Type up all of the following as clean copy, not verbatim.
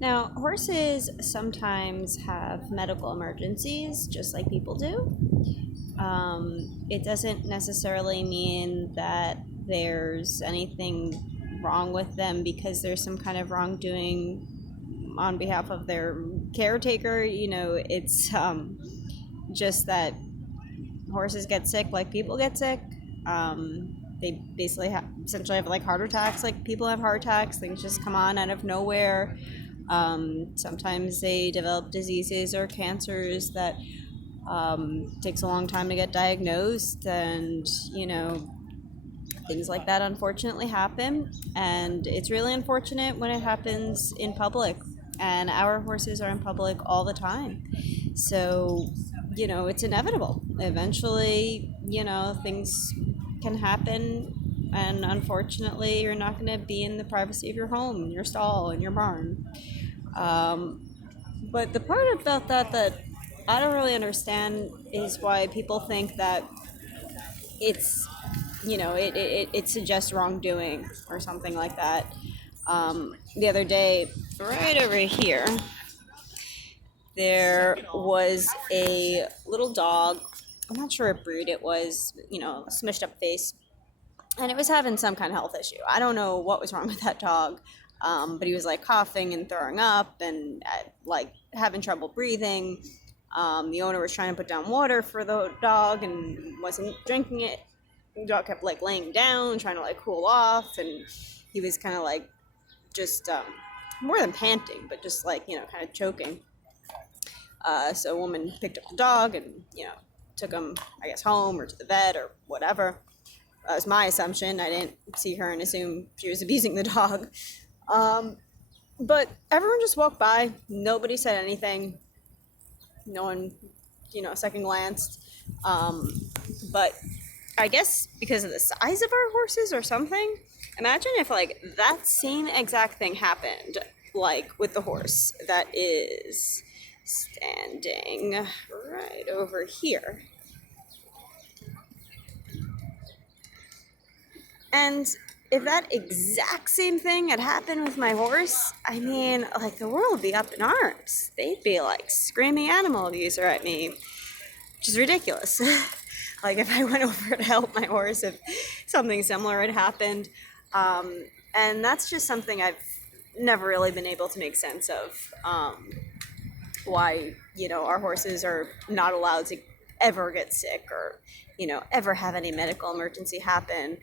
Now, horses sometimes have medical emergencies, just like people do. It doesn't necessarily mean that there's anything wrong with them because there's some kind of wrongdoing on behalf of their caretaker. It's just that horses get sick like people get sick. They basically essentially have like heart attacks like people have heart attacks. Things just come on out of nowhere. Sometimes they develop diseases or cancers that takes a long time to get diagnosed, and things like that unfortunately happen. And it's really unfortunate when it happens in public. And our horses are in public all the time, so it's inevitable. Eventually, things can happen, and unfortunately, you're not going to be in the privacy of your home, your stall, and your barn. Um, but the part about that I don't really understand is why people think that it's, it suggests wrongdoing or something like that. The other day, right over here, there was a little dog. I'm not sure what breed it was, smushed up face, and it was having some kind of health issue. I don't know what was wrong with that dog, but he was like coughing and throwing up and like having trouble breathing. The owner was trying to put down water for the dog and wasn't drinking it. The dog kept like laying down, trying to like cool off, and he was kind of like just more than panting, but just like kind of choking. So a woman picked up the dog and took him, I guess, home or to the vet or whatever. That was my assumption. I didn't see her and assume she was abusing the dog. But everyone just walked by. Nobody said anything. No one, second glanced. But I guess because of the size of our horses or something, imagine if like that same exact thing happened, like with the horse that is standing right over here. And if that exact same thing had happened with my horse, I mean, like the world would be up in arms. They'd be like screaming animal abuser at me, which is ridiculous. Like if I went over to help my horse, if something similar had happened. And that's just something I've never really been able to make sense of. Why, our horses are not allowed to ever get sick or, ever have any medical emergency happen.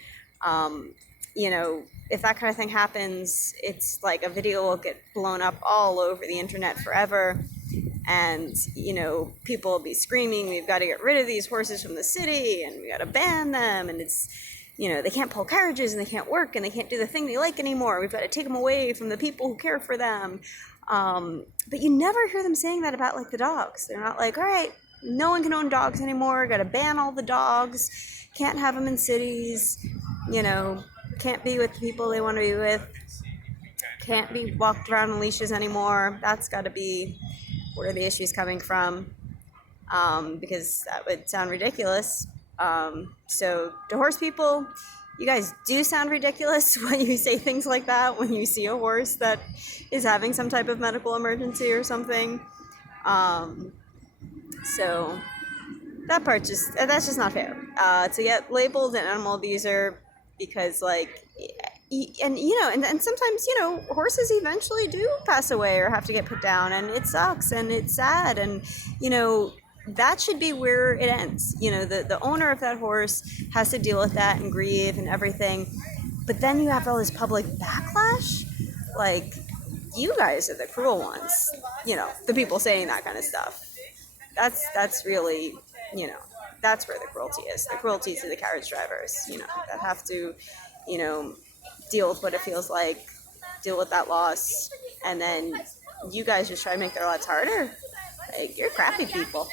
If that kind of thing happens, it's like a video will get blown up all over the internet forever. And, people will be screaming, we've got to get rid of these horses from the city and we got to ban them. And it's, they can't pull carriages and they can't work and they can't do the thing they like anymore. We've got to take them away from the people who care for them. But you never hear them saying that about like the dogs. They're not like, all right, no one can own dogs anymore. Got to ban all the dogs. Can't have them in cities. Can't be with the people they want to be with. Can't be walked around on leashes anymore. That's got to be where the issue's coming from, because that would sound ridiculous. So to horse people, you guys do sound ridiculous when you say things like that, when you see a horse that is having some type of medical emergency or something. So that's just not fair. To get labeled an animal abuser because and sometimes, horses eventually do pass away or have to get put down, and it sucks and it's sad, and, that should be where it ends. The owner of that horse has to deal with that and grieve and everything. But then you have all this public backlash. Like, you guys are the cruel ones, the people saying that kind of stuff. That's really, that's where the cruelty is. The cruelty to the carriage drivers, that have to, deal with what it feels like, deal with that loss, and then you guys just try to make their lives harder. Like, you're crappy people.